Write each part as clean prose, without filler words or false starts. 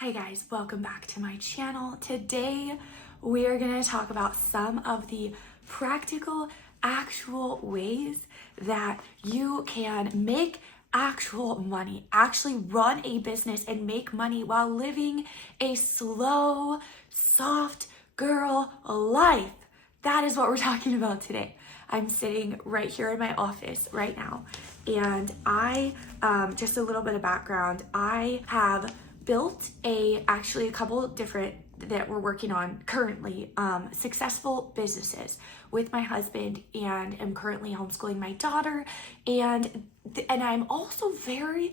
Hi guys, welcome back to my channel. Today we are going to talk about some of the practical, actual ways that you can make actual money, actually run a business and make money while living a slow, soft girl life. That is what we're talking about today. I'm sitting right here in my office right now, and just a little bit of background, I have built a couple different that we're working on currently, successful businesses with my husband, and am currently homeschooling my daughter, and I'm also very,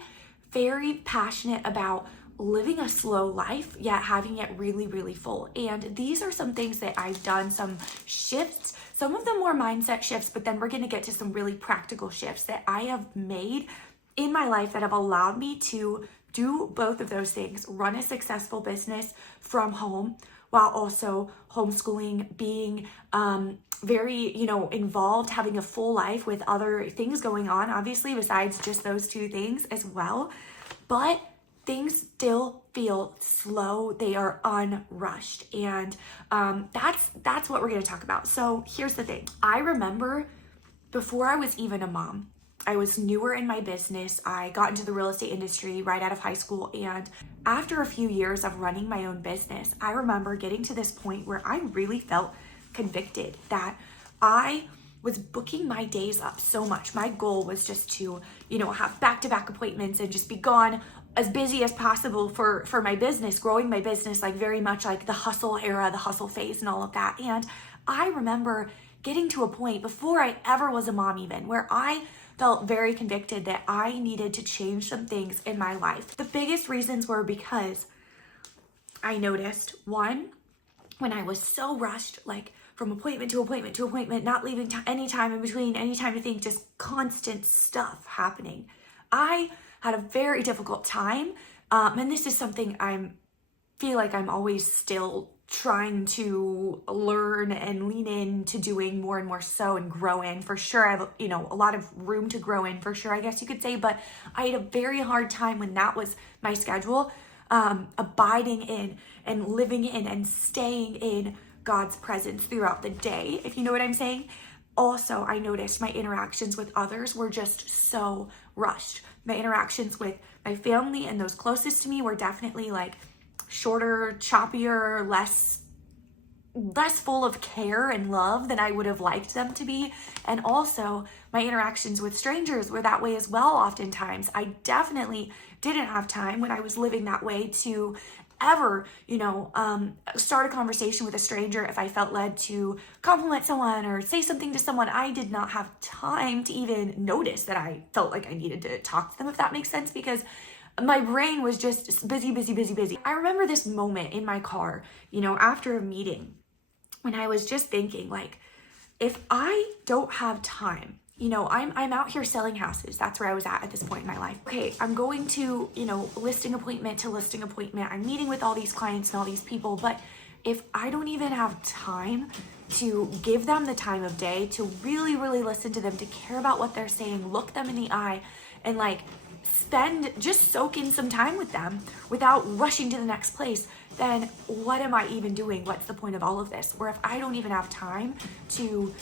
very passionate about living a slow life yet having it really, really full. And these are some things that I've done, some shifts, some of them more mindset shifts, but then we're going to get to some really practical shifts that I have made in my life that have allowed me to do both of those things: run a successful business from home while also homeschooling, being very, involved, having a full life with other things going on, obviously, besides just those two things as well. But things still feel slow. They are unrushed. And that's what we're going to talk about. So here's the thing. I remember before I was even a mom, I was newer in my business. I got into the real estate industry right out of high school. And after a few years of running my own business, I remember getting to this point where I really felt convicted that I was booking my days up so much. My goal was just to, have back-to-back appointments and just be gone as busy as possible for my business, growing my business, like very much like the hustle era, the hustle phase and all of that. And I remember getting to a point before I ever was a mom even, where I felt very convicted that I needed to change some things in my life. The biggest reasons were because I noticed, one, when I was so rushed, like from appointment to appointment to appointment, not leaving any time in between, any time to think, just constant stuff happening, I had a very difficult time. And this is something feel like I'm always still trying to learn and lean into doing more and more so and grow in. For sure, I have, a lot of room to grow in, for sure, I guess you could say, but I had a very hard time when that was my schedule, abiding in and living in and staying in God's presence throughout the day, if you know what I'm saying. Also, I noticed my interactions with others were just so rushed. My interactions with my family and those closest to me were definitely like shorter, choppier, less full of care and love than I would have liked them to be. And also my interactions with strangers were that way as well. Oftentimes I definitely didn't have time when I was living that way to ever, start a conversation with a stranger. If I felt led to compliment someone or say something to someone, I did not have time to even notice that I felt like I needed to talk to them, if that makes sense, because my brain was just busy, busy, busy, busy. I remember this moment in my car, after a meeting, when I was just thinking, like, if I don't have time, I'm out here selling houses. That's where I was at this point in my life. Okay, I'm going to, listing appointment to listing appointment. I'm meeting with all these clients and all these people, but if I don't even have time to give them the time of day, to really, really listen to them, to care about what they're saying, look them in the eye, and soak in some time with them without rushing to the next place, then what am I even doing? What's the point of all of this? Where if I don't even have time to,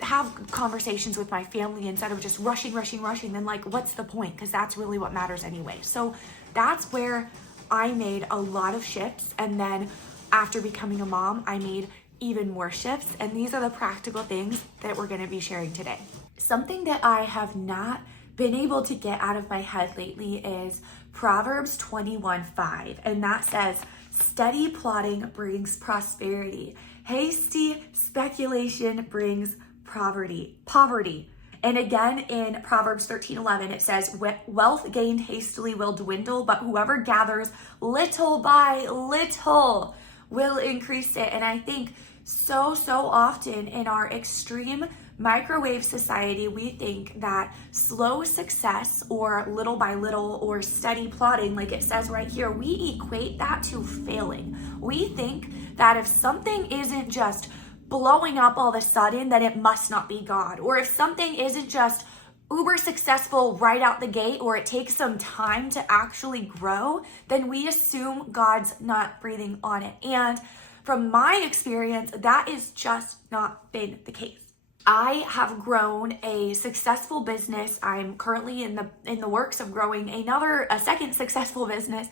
have conversations with my family instead of just rushing, then what's the point? Because that's really what matters anyway. So that's where I made a lot of shifts. And then after becoming a mom, I made even more shifts. And these are the practical things that we're going to be sharing today. Something that I have not been able to get out of my head lately is Proverbs 21:5, and that says, "Steady plotting brings prosperity. Hasty speculation brings poverty." And again in Proverbs 13:11, it says, "Wealth gained hastily will dwindle, but whoever gathers little by little will increase it." And I think so often in our extreme microwave society, we think that slow success or little by little or steady plotting, like it says right here, we equate that to failing. We think that if something isn't just blowing up all of a sudden, then it must not be God. Or if something isn't just uber successful right out the gate, or it takes some time to actually grow, then we assume God's not breathing on it. And from my experience, that is just not been the case. I have grown a successful business. I'm currently in the works of growing a second successful business,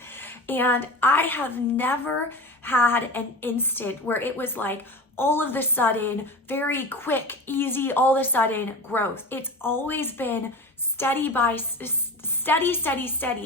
and I have never had an instant where it was like all of a sudden, very quick, easy, all of a sudden growth. It's always been steady.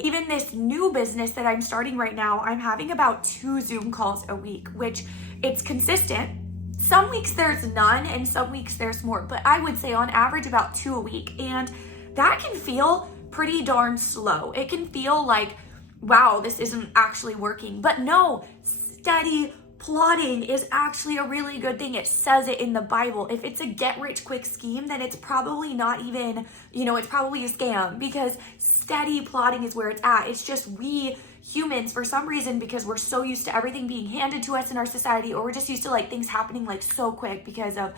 Even this new business that I'm starting right now, I'm having about 2 Zoom calls a week, which it's consistent. Some weeks there's none and some weeks there's more, but I would say on average about 2 a week. And that can feel pretty darn slow. It can feel like, wow, this isn't actually working. But no, steady plotting is actually a really good thing. It says it in the Bible. If it's a get rich quick scheme, then it's probably not even, it's probably a scam, because steady plotting is where it's at. It's just we humans, for some reason, because we're so used to everything being handed to us in our society, or we're just used to like things happening like so quick because of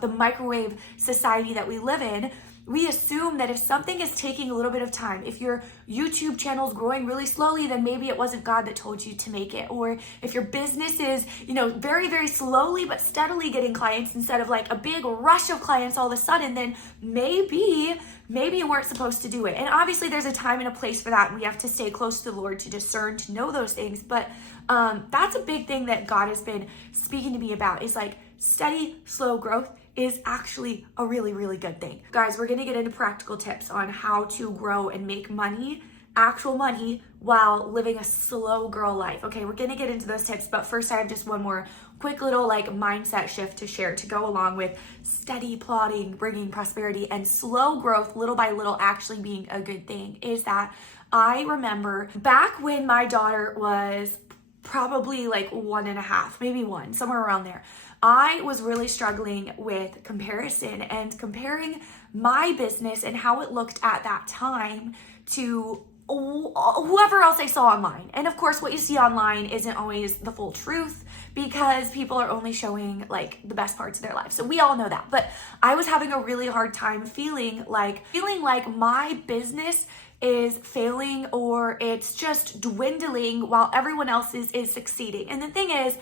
the microwave society that we live in, we assume that if something is taking a little bit of time, if your YouTube channel is growing really slowly, then maybe it wasn't God that told you to make it. Or if your business is, very, very slowly but steadily getting clients instead of like a big rush of clients all of a sudden, then maybe you weren't supposed to do it. And obviously there's a time and a place for that, and we have to stay close to the Lord to discern, to know those things. But that's a big thing that God has been speaking to me about, is like steady, slow growth is actually a really, really good thing. Guys, we're gonna get into practical tips on how to grow and make money, actual money, while living a slow girl life. Okay, we're gonna get into those tips, but first I have just one more quick little like mindset shift to share to go along with steady plotting, bringing prosperity, and slow growth, little by little, actually being a good thing. Is that I remember back when my daughter was probably like 1.5, maybe 1, somewhere around there, I was really struggling with comparison and comparing my business and how it looked at that time to whoever else I saw online. And of course, what you see online isn't always the full truth, because people are only showing like the best parts of their life. So we all know that. But I was having a really hard time feeling like my business is failing, or it's just dwindling while everyone else is succeeding. And the thing is,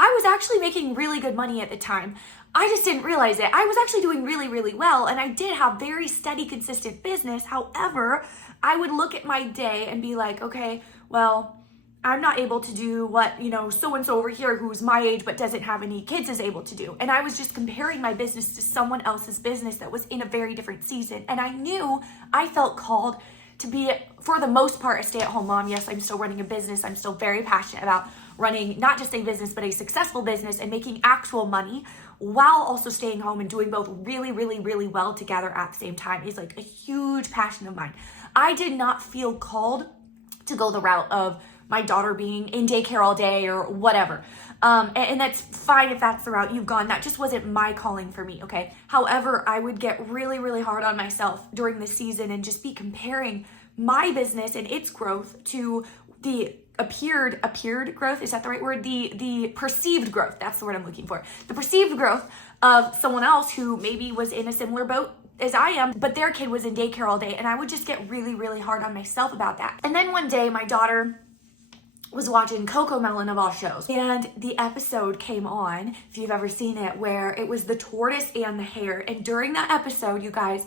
I was actually making really good money at the time. I just didn't realize it. I was actually doing really, really well, and I did have very steady, consistent business. However, I would look at my day and be like, okay, well, I'm not able to do what, so-and-so over here who's my age but doesn't have any kids is able to do. And I was just comparing my business to someone else's business that was in a very different season. And I felt called to be, for the most part, a stay-at-home mom. Yes, I'm still running a business. I'm still very passionate about running not just a business, but a successful business and making actual money while also staying home and doing both really, really, really well together at the same time is like a huge passion of mine. I did not feel called to go the route of my daughter being in daycare all day or whatever. And that's fine if that's the route you've gone. That just wasn't my calling for me, okay? However, I would get really, really hard on myself during the season and just be comparing my business and its growth to the appeared growth, is that the right word? The perceived growth, that's the word I'm looking for. The perceived growth of someone else who maybe was in a similar boat as I am, but their kid was in daycare all day, and I would just get really, really hard on myself about that. And then one day, my daughter was watching CoComelon of all shows, and the episode came on, if you've ever seen it, where it was the tortoise and the hare. And during that episode, you guys,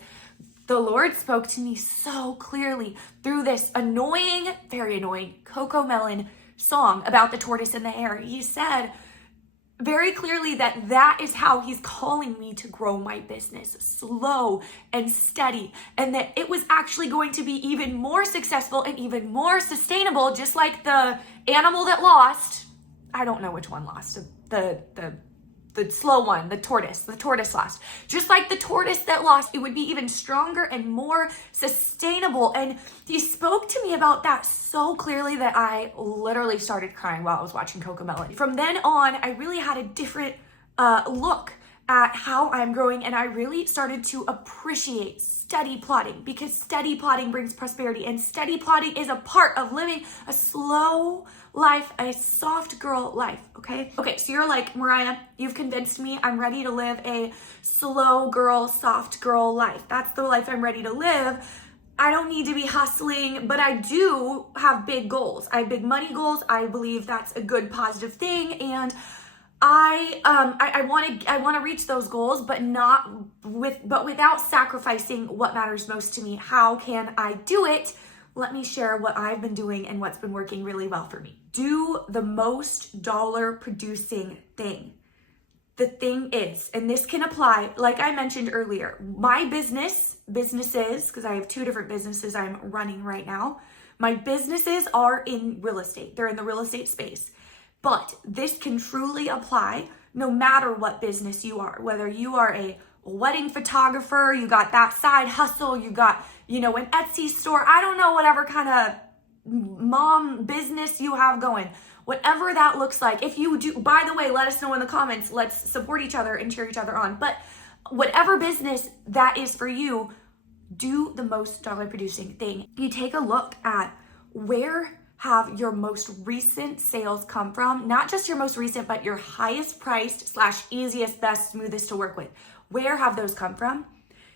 the Lord spoke to me so clearly through this annoying, very annoying CoComelon song about the tortoise and the hare. He said very clearly that is how he's calling me to grow my business, slow and steady, and that it was actually going to be even more successful and even more sustainable, just like the animal that lost. I don't know which one lost, the slow one, the tortoise lost. Just like the tortoise that lost, it would be even stronger and more sustainable. And he spoke to me about that so clearly that I literally started crying while I was watching CoComelon. From then on, I really had a different look at how I'm growing, and I really started to appreciate steady plotting, because steady plotting brings prosperity, and steady plotting is a part of living a slow life, a soft girl life, okay? Okay, so you're like, Mariah, you've convinced me. I'm ready to live a slow girl, soft girl life. That's the life I'm ready to live. I don't need to be hustling, but I do have big goals. I have big money goals. I believe that's a good, positive thing, and I want to reach those goals, but without sacrificing what matters most to me. How can I do it? Let me share what I've been doing and what's been working really well for me. Do the most dollar producing thing. The thing is, and this can apply, like I mentioned earlier, my businesses, because I have 2 different businesses I'm running right now. My businesses are in real estate. They're in the real estate space. But this can truly apply no matter what business you are, whether you are a wedding photographer, you got that side hustle, you got, an Etsy store, I don't know, whatever kind of mom business you have going, whatever that looks like. If you do, by the way, let us know in the comments. Let's support each other and cheer each other on. But whatever business that is for you, do the most dollar producing thing. You take a look at where have your most recent sales come from, not just your most recent, but your highest priced / easiest, best, smoothest to work with. Where have those come from?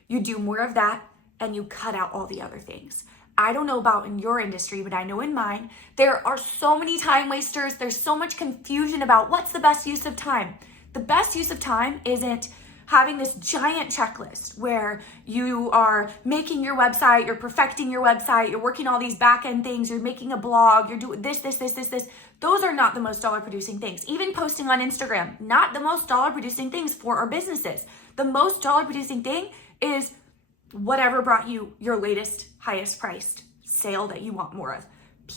You do more of that and you cut out all the other things. I don't know about in your industry, but I know in mine, there are so many time wasters. There's so much confusion about what's the best use of time. The best use of time isn't having this giant checklist where you are making your website, you're perfecting your website, you're working all these back end things, you're making a blog, you're doing this. Those are not the most dollar producing things. Even posting on Instagram, not the most dollar producing things for our businesses. The most dollar producing thing is whatever brought you your latest, highest priced sale that you want more of,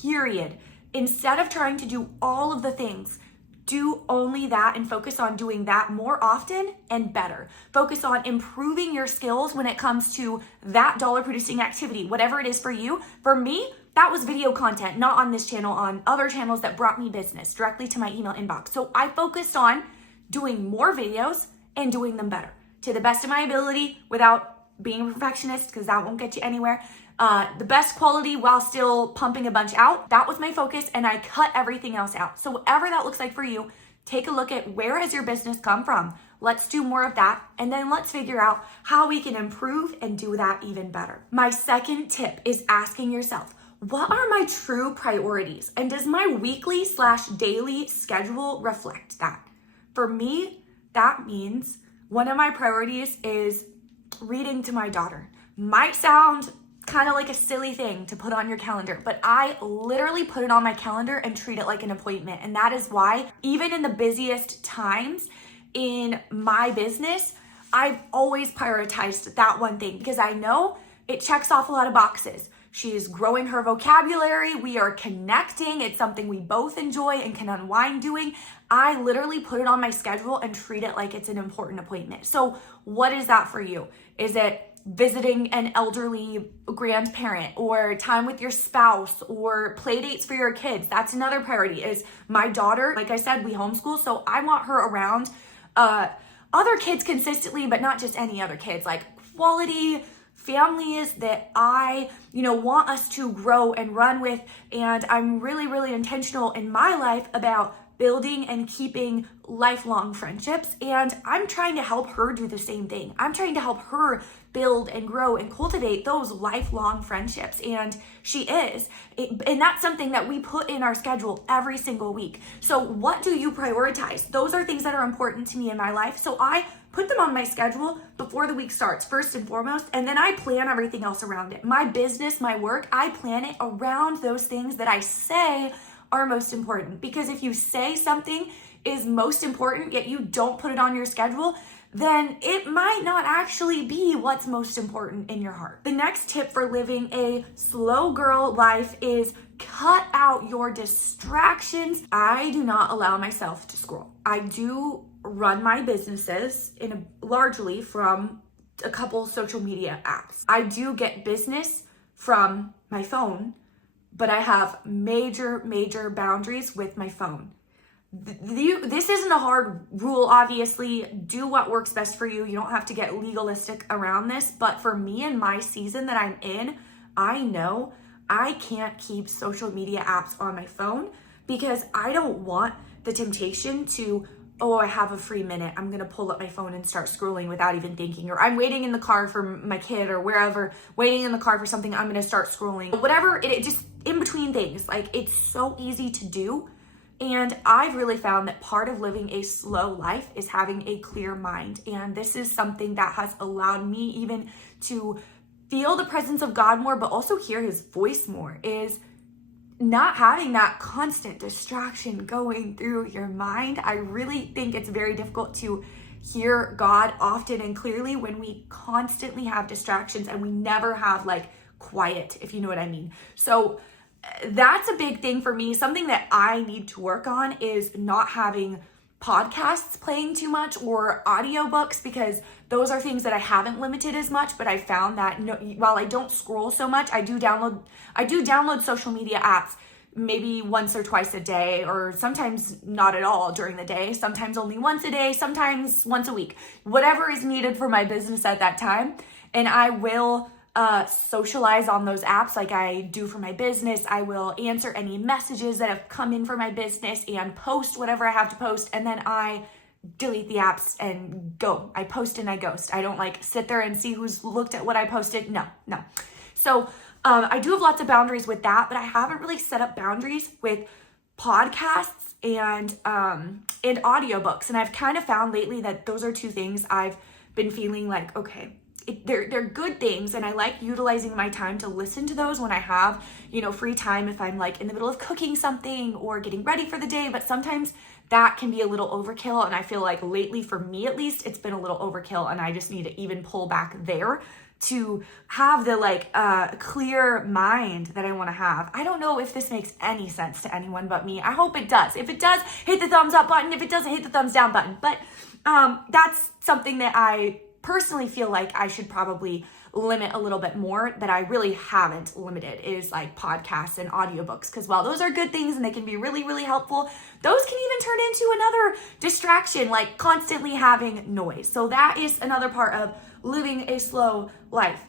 period. Instead of trying to do all of the things, do only that and focus on doing that more often and better. Focus on improving your skills when it comes to that dollar producing activity, whatever it is for you. For me, that was video content, not on this channel, on other channels that brought me business directly to my email inbox. So I focused on doing more videos and doing them better to the best of my ability without being a perfectionist, because that won't get you anywhere. The best quality while still pumping a bunch out. That was my focus, and I cut everything else out. So whatever that looks like for you, take a look at where has your business come from. Let's do more of that, and then let's figure out how we can improve and do that even better. My second tip is asking yourself, what are my true priorities? And does my weekly / daily schedule reflect that? For me, that means one of my priorities is reading to my daughter. Might sound kind of like a silly thing to put on your calendar, but I literally put it on my calendar and treat it like an appointment. And that is why, even in the busiest times in my business, I've always prioritized that one thing, because I know it checks off a lot of boxes. She's growing her vocabulary. We are connecting. It's something we both enjoy and can unwind doing. I literally put it on my schedule and treat it like it's an important appointment. So what is that for you? Is it visiting an elderly grandparent, or time with your spouse, or play dates for your kids? That's another priority. Is my daughter, like I said, we homeschool, so I want her around other kids consistently, but not just any other kids, like quality families that I, want us to grow and run with. And I'm really, really intentional in my life about building and keeping lifelong friendships. And I'm trying to help her do the same thing. I'm trying to help her build and grow and cultivate those lifelong friendships. And she is. And that's something that we put in our schedule every single week. So what do you prioritize? Those are things that are important to me in my life. So I put them on my schedule before the week starts, first and foremost, and then I plan everything else around it. My business, my work, I plan it around those things that I say are most important. Because if you say something is most important, yet you don't put it on your schedule, then it might not actually be what's most important in your heart. The next tip for living a slow girl life is cut out your distractions. I do not allow myself to scroll. I do run my businesses largely from a couple social media apps. I do get business from my phone, but I have major boundaries with my phone. This isn't a hard rule, obviously. Do what works best for you. You don't have to get legalistic around this. But for me and my season that I'm in, I know I can't keep social media apps on my phone because I don't want the temptation to, oh, I have a free minute, I'm going to pull up my phone and start scrolling without even thinking. Or I'm waiting in the car for my kid or wherever, waiting in the car for something, I'm going to start scrolling. Whatever, it just in between things. Like, it's so easy to do. And I've really found that part of living a slow life is having a clear mind. And this is something that has allowed me even to feel the presence of God more, but also hear his voice more, is not having that constant distraction going through your mind. I really think it's very difficult to hear God often and clearly when we constantly have distractions and we never have like quiet, if you know what I mean. So that's a big thing for me. Something that I need to work on is not having podcasts playing too much or audiobooks, because those are things that I haven't limited as much. But I found that while I don't scroll so much, I do download social media apps maybe once or twice a day, or sometimes not at all during the day, sometimes only once a day, sometimes once a week, whatever is needed for my business at that time. And I will socialize on those apps like I do for my business. I will answer any messages that have come in for my business and post whatever I have to post. And then I delete the apps and go. I post and I ghost. I don't like sit there and see who's looked at what I posted. No. So I do have lots of boundaries with that, but I haven't really set up boundaries with podcasts and audiobooks. And I've kind of found lately that those are two things I've been feeling like, okay, they're good things, and I like utilizing my time to listen to those when I have, free time, if I'm like in the middle of cooking something or getting ready for the day. But sometimes that can be a little overkill, and I feel like lately, for me at least, it's been a little overkill, and I just need to even pull back there to have the clear mind that I want to have. I don't know if this makes any sense to anyone but me. I hope it does. If it does, hit the thumbs up button. If it doesn't, hit the thumbs down button. But that's something that I personally feel like I should probably limit a little bit more, that I really haven't limited, is like podcasts and audiobooks. Because while those are good things and they can be really, really helpful, those can even turn into another distraction, like constantly having noise. So that is another part of living a slow life.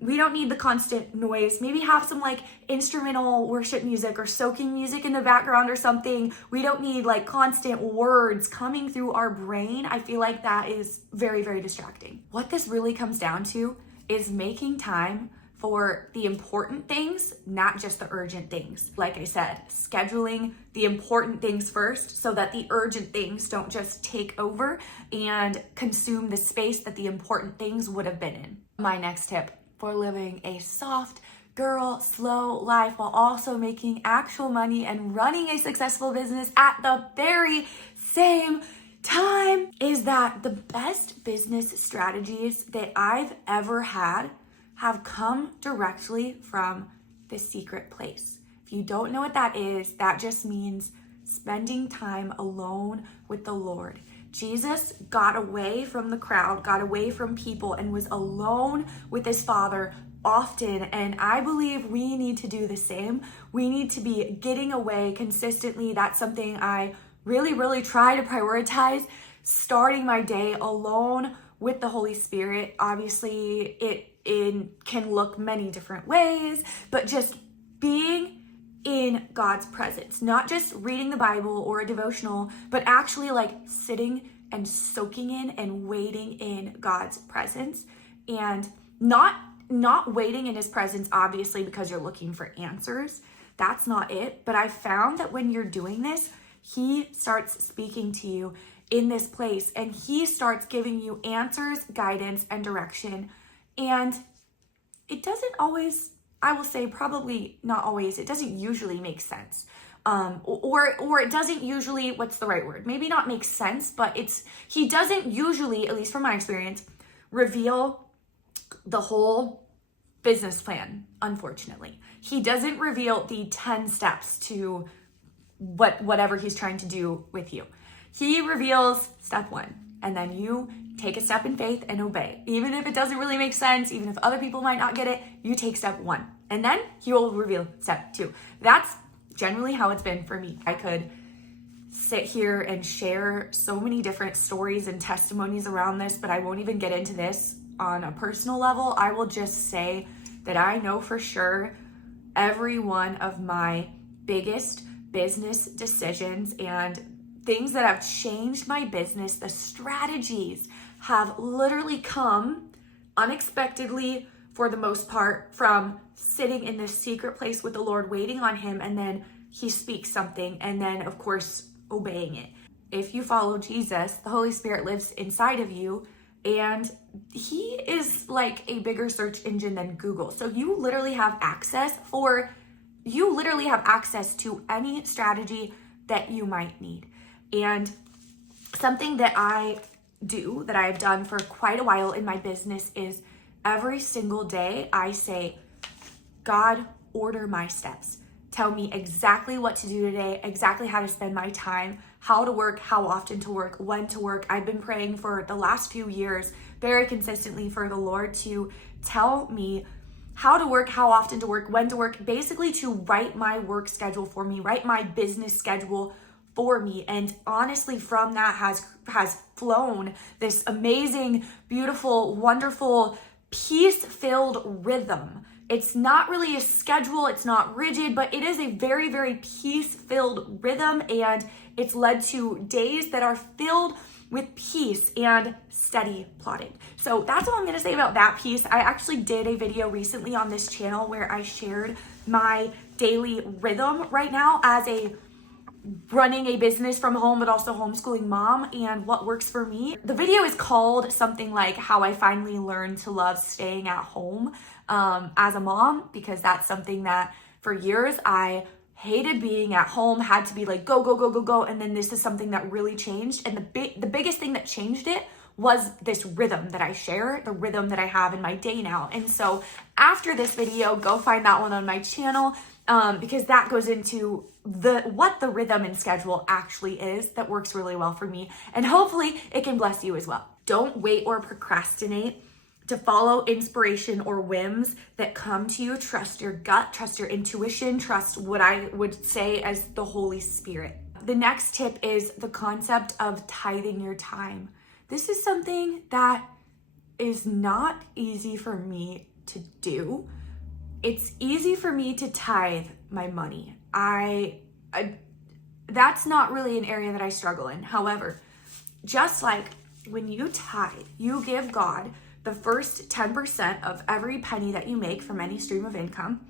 We don't need the constant noise. Maybe have some like instrumental worship music or soaking music in the background or something. We don't need like constant words coming through our brain. I feel like that is very, very distracting. What this really comes down to is making time for the important things, not just the urgent things. Like I said, scheduling the important things first so that the urgent things don't just take over and consume the space that the important things would have been in. My next tip for living a soft girl, slow life while also making actual money and running a successful business at the very same time is that the best business strategies that I've ever had have come directly from the secret place. If you don't know what that is, that just means spending time alone with the Lord. Jesus got away from the crowd, got away from people, and was alone with his Father often. And I believe we need to do the same. We need to be getting away consistently. That's something I really, really try to prioritize. Starting my day alone with the Holy Spirit. Obviously, it can look many different ways, but just being in God's presence, not just reading the Bible or a devotional, but actually like sitting and soaking in and waiting in God's presence, and not waiting in his presence, obviously, because you're looking for answers. That's not it. But I found that when you're doing this, he starts speaking to you in this place, and he starts giving you answers, guidance, and direction. And it doesn't always, I will say probably not always, it doesn't usually make sense. Or it doesn't usually, what's the right word? Maybe not make sense, but he doesn't usually, at least from my experience, reveal the whole business plan, unfortunately. He doesn't reveal the 10 steps to whatever he's trying to do with you. He reveals step 1, and then you take a step in faith and obey. Even if it doesn't really make sense, even if other people might not get it, you take step 1, and then he will reveal step 2. That's generally how it's been for me. I could sit here and share so many different stories and testimonies around this, but I won't even get into this on a personal level. I will just say that I know for sure every one of my biggest business decisions and things that have changed my business, the strategies have literally come unexpectedly for the most part from sitting in this secret place with the Lord, waiting on him, and then he speaks something, and then of course obeying it. If you follow Jesus, the Holy Spirit lives inside of you, and he is like a bigger search engine than Google. So you literally have access to any strategy that you might need. And something that I do, that I've done for quite a while in my business, is every single day I say, God, order my steps. Tell me exactly what to do today, exactly how to spend my time, how to work, how often to work, when to work. I've been praying for the last few years very consistently for the Lord to tell me how to work, how often to work, when to work, basically to write my work schedule for me, write my business schedule for me. And honestly, from that has flown this amazing, beautiful, wonderful, peace-filled rhythm. It's not really a schedule, it's not rigid, but it is a very, very peace-filled rhythm, and it's led to days that are filled with peace and steady plotting. So that's what I'm gonna say about that piece. I actually did a video recently on this channel where I shared my daily rhythm right now as a running a business from home, but also homeschooling mom, and what works for me. The video is called something like how I finally learned to love staying at home as a mom, because that's something that for years I hated being at home, had to be like go, go, go, go, go. And then this is something that really changed. And the biggest thing that changed it was this rhythm that I share, the rhythm that I have in my day now. And so after this video, go find that one on my channel, because that goes into what the rhythm and schedule actually is that works really well for me. And hopefully it can bless you as well. Don't wait or procrastinate to follow inspiration or whims that come to you. Trust your gut, trust your intuition, trust what I would say as the Holy Spirit. The next tip is the concept of tithing your time. This is something that is not easy for me to do. It's easy for me to tithe my money. That's not really an area that I struggle in. However, just like when you tithe, you give God the first 10% of every penny that you make from any stream of income,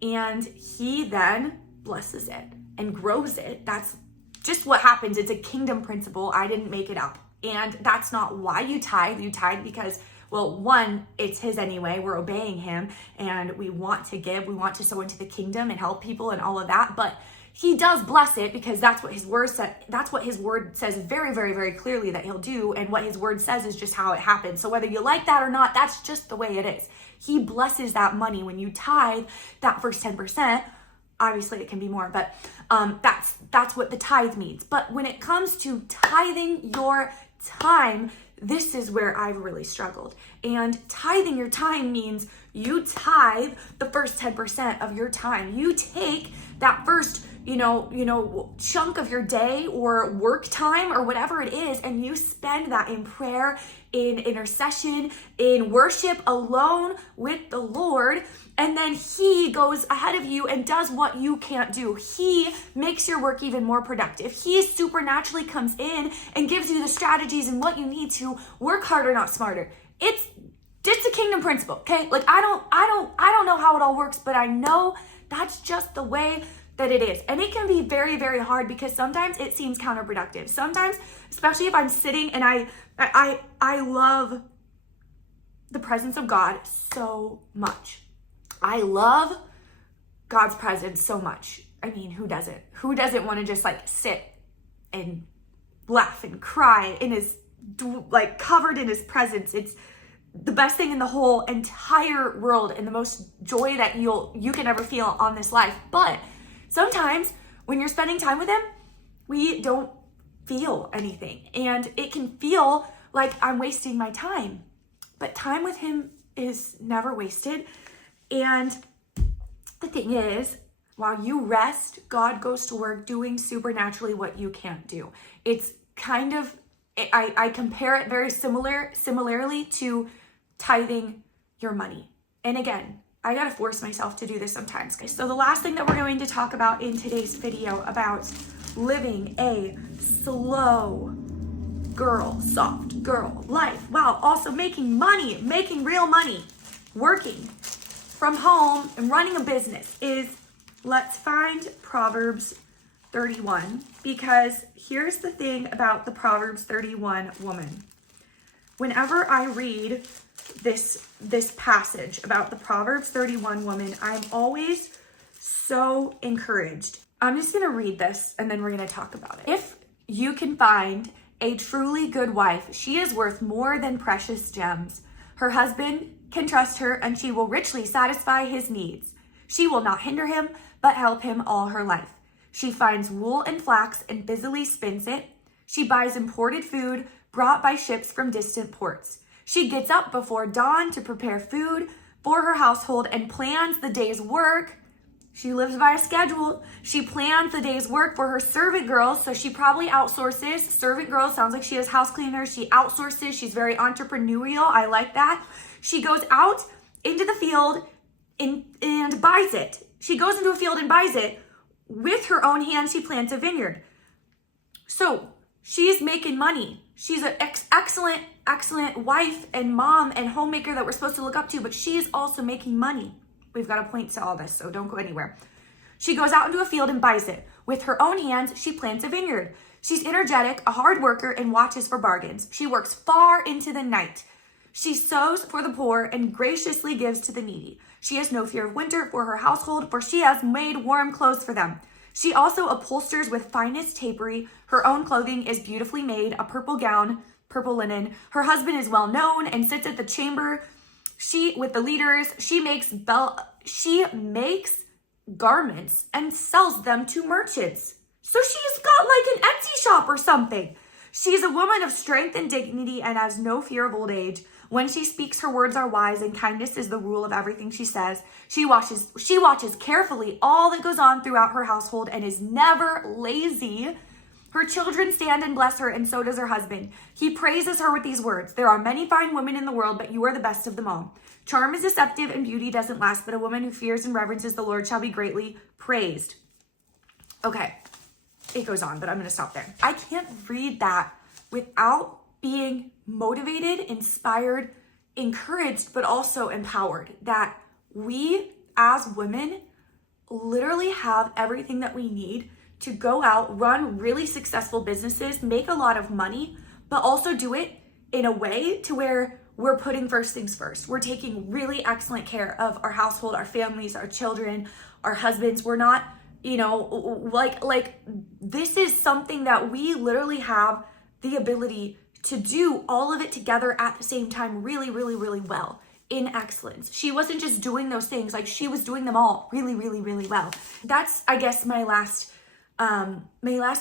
and he then blesses it and grows it. That's just what happens. It's a kingdom principle. I didn't make it up. And that's not why you tithe. You tithe because, well, one, it's his anyway. We're obeying him, and we want to give. We want to sow into the kingdom and help people and all of that. But he does bless it because that's what his word said. That's what his word says very, very, very clearly that he'll do. And what his word says is just how it happens. So whether you like that or not, that's just the way it is. He blesses that money when you tithe that first 10%. Obviously it can be more, but that's what the tithe means. But when it comes to tithing your time, this is where I've really struggled. And tithing your time means you tithe the first 10% of your time. You take that first, chunk of your day or work time or whatever it is, and you spend that in prayer, in intercession, in worship alone with the Lord. And then he goes ahead of you and does what you can't do. He makes your work even more productive. He supernaturally comes in and gives you the strategies and what you need to work harder, not smarter. It's just a kingdom principle, okay? Like I don't know how it all works, but I know that's just the way that it is. And it can be very, very hard because sometimes it seems counterproductive. Sometimes, especially if I'm sitting and I love the presence of God so much. I love God's presence so much. I mean, who doesn't? Who doesn't want to just like sit and laugh and cry in his, like covered in his presence? It's the best thing in the whole entire world and the most joy that you can ever feel on this life. But sometimes when you're spending time with him, we don't feel anything. And it can feel like I'm wasting my time. But time with him is never wasted. And the thing is, While you rest, God goes to work doing supernaturally what you can't do. It's kind of, I compare it very similarly to tithing your money. And again, I gotta force myself to do this sometimes, guys. So the last thing that we're going to talk about in today's video about living a slow girl, soft girl life, while also making money, making real money, working from home and running a business is, let's find Proverbs 31, because here's the thing about the Proverbs 31 woman. Whenever I read this passage about the Proverbs 31 woman, I'm always so encouraged. I'm just going to read this and then we're going to talk about it. If you can find a truly good wife, she is worth more than precious gems. Her husband can trust her and she will richly satisfy his needs. She will not hinder him, but help him all her life. She finds wool and flax and busily spins it. She buys imported food brought by ships from distant ports. She gets up before dawn to prepare food for her household and plans the day's work. She lives by a schedule. She plans the day's work for her servant girls, so she probably outsources. Servant girl sounds like she has house cleaners. She outsources. She's very entrepreneurial. I like that. She goes out into the field and buys it. She goes into a field and buys it. With her own hands, she plants a vineyard. So she's making money. She's an excellent wife and mom and homemaker that we're supposed to look up to, but she's also making money. We've got a point to all this, so don't go anywhere. She goes out into a field and buys it. With her own hands, she plants a vineyard. She's energetic, a hard worker, and watches for bargains. She works far into the night. She sows for the poor and graciously gives to the needy. She has no fear of winter for her household, for she has made warm clothes for them. She also upholsters with finest tapery. Her own clothing is beautifully made, a purple gown, purple linen. Her husband is well known and sits at the chamber. With the leaders, she makes garments and sells them to merchants. So she's got like an Etsy shop or something. She's a woman of strength and dignity and has no fear of old age. When she speaks, her words are wise, and kindness is the rule of everything she says. She watches carefully all that goes on throughout her household and is never lazy. Her children stand and bless her, and so does her husband. He praises her with these words: "There are many fine women in the world, but you are the best of them all. Charm is deceptive and beauty doesn't last, but a woman who fears and reverences the Lord shall be greatly praised." Okay, it goes on, but I'm going to stop there. I can't read that without being motivated, inspired, encouraged, but also empowered that we as women literally have everything that we need to go out, run really successful businesses, make a lot of money, but also do it in a way to where we're putting first things first. We're taking really excellent care of our household, our families, our children, our husbands. We're not, like this is something that we literally have the ability to do all of it together at the same time really, really, really well in excellence. She wasn't just doing those things, like she was doing them all really, really, really well. That's, I guess, my last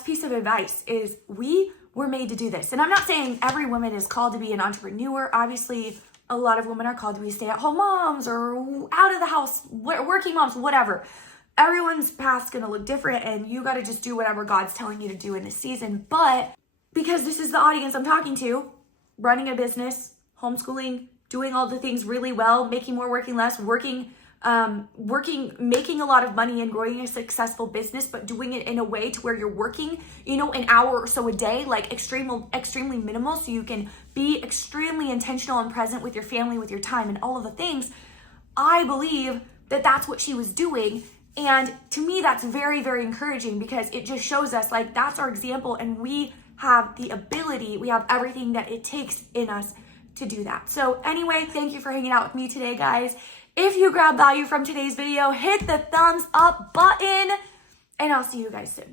piece of advice is we were made to do this. And I'm not saying every woman is called to be an entrepreneur. Obviously, a lot of women are called to be stay-at-home moms or out of the house, working moms, whatever. Everyone's path's gonna look different, and you gotta just do whatever God's telling you to do in this season. But because this is the audience I'm talking to, running a business, homeschooling, doing all the things really well, making more, working less, making a lot of money and growing a successful business, but doing it in a way to where you're working, an hour or so a day, like extremely minimal, so you can be extremely intentional and present with your family, with your time, and all of the things. I believe that that's what she was doing. And to me, that's very, very encouraging, because it just shows us like that's our example, and we have the ability, we have everything that it takes in us to do that. So anyway, thank you for hanging out with me today, guys. If you grab value from today's video, hit the thumbs up button, and I'll see you guys soon.